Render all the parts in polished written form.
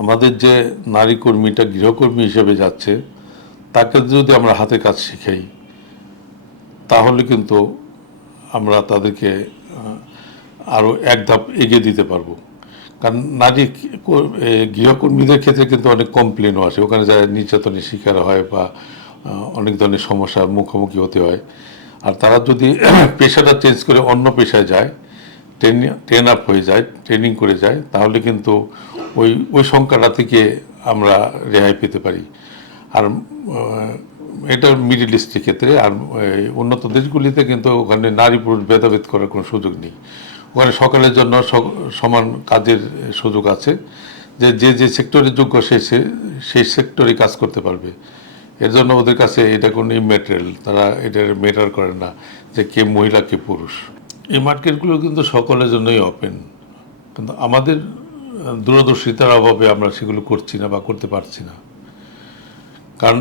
আমাদের যে নারী কর্মীটা গৃহকর্মী হিসেবে যাচ্ছে তাকে যদি আমরা হাতে কাজ শিখাই তাহলে কিন্তু আমরা তাদেরকে আরও এক ধাপ এগিয়ে দিতে পারবো। কারণ নারী গৃহকর্মীদের ক্ষেত্রে কিন্তু অনেক কমপ্লেনও আসে, ওখানে যারা নির্যাতনের শিকার হয় বা অনেক ধরনের সমস্যার মুখোমুখি হতে হয়। আর তারা যদি পেশাটা চেঞ্জ করে অন্য পেশায় যায়, ট্রেন আপ হয়ে যায়, ট্রেনিং করে যায়, তাহলে কিন্তু ওই সংখ্যাটা থেকে আমরা রেহাই পেতে পারি। আর এটা মিডল ইস্টের ক্ষেত্রে। আর উন্নত দেশগুলিতে কিন্তু ওখানে নারী পুরুষ ভেদাভেদ করার কোনো সুযোগ নেই। ওখানে সকলের জন্য সমান কাজের সুযোগ আছে, যে সেক্টরের যোগ্য সেই সেক্টরে কাজ করতে পারবে। এর জন্য ওদের কাছে এটা কোনো ইম্যাটেরিয়াল, তারা এটা ম্যাটার করে না যে কে মহিলা কে পুরুষ। এই মার্কেটগুলো কিন্তু সকলের জন্যই ওপেন, কিন্তু আমাদের দূরদর্শিতার অভাবে আমরা সেগুলো করছি না বা করতে পারছি না। কারণ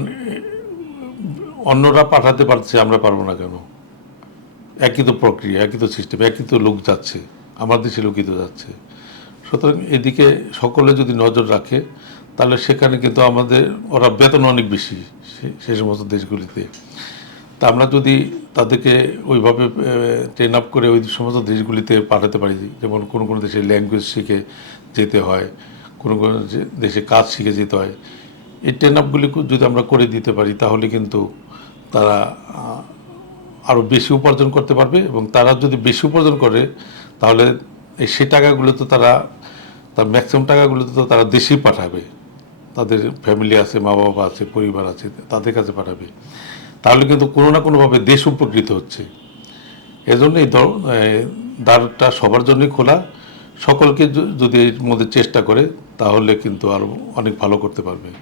অন্যরা পাঠাতে পারছে, আমরা পারবো না কেন? একই তো প্রক্রিয়া, একই তো সিস্টেম, একই তো লোক যাচ্ছে, আমার দেশে লোকই তো যাচ্ছে। সুতরাং এদিকে সকলে যদি নজর রাখে তাহলে সেখানে কিন্তু আমাদের ওরা বেতন অনেক বেশি সে সমস্ত দেশগুলিতে। তা আমরা যদি তাদেরকে ওইভাবে ট্রেন আপ করে ওই সমস্ত দেশগুলিতে পাঠাতে পারি, যেমন কোনো কোনো দেশে ল্যাঙ্গুয়েজ শিখে যেতে হয়, কোনো কোনো দেশে কাজ শিখে যেতে হয়, এই ট্রেন আপগুলি যদি আমরা করে দিতে পারি তাহলে কিন্তু তারা আরও বেশি উপার্জন করতে পারবে। এবং তারা যদি বেশি উপার্জন করে তাহলে সে টাকাগুলো তো তার ম্যাক্সিমাম টাকাগুলো তো তারা দেশেই পাঠাবে, তাদের ফ্যামিলি আছে, মা বাবা আছে, পরিবার আছে, তাদের কাছে পাঠাবে। তাহলে কিন্তু কোনো না কোনোভাবে দেশ উপকৃত হচ্ছে। এজন্য এই দ্বারটা সবার জন্যই খোলা। সকলকে যদি এর মধ্যে চেষ্টা করে তাহলে কিন্তু আরও অনেক ভালো করতে পারবে।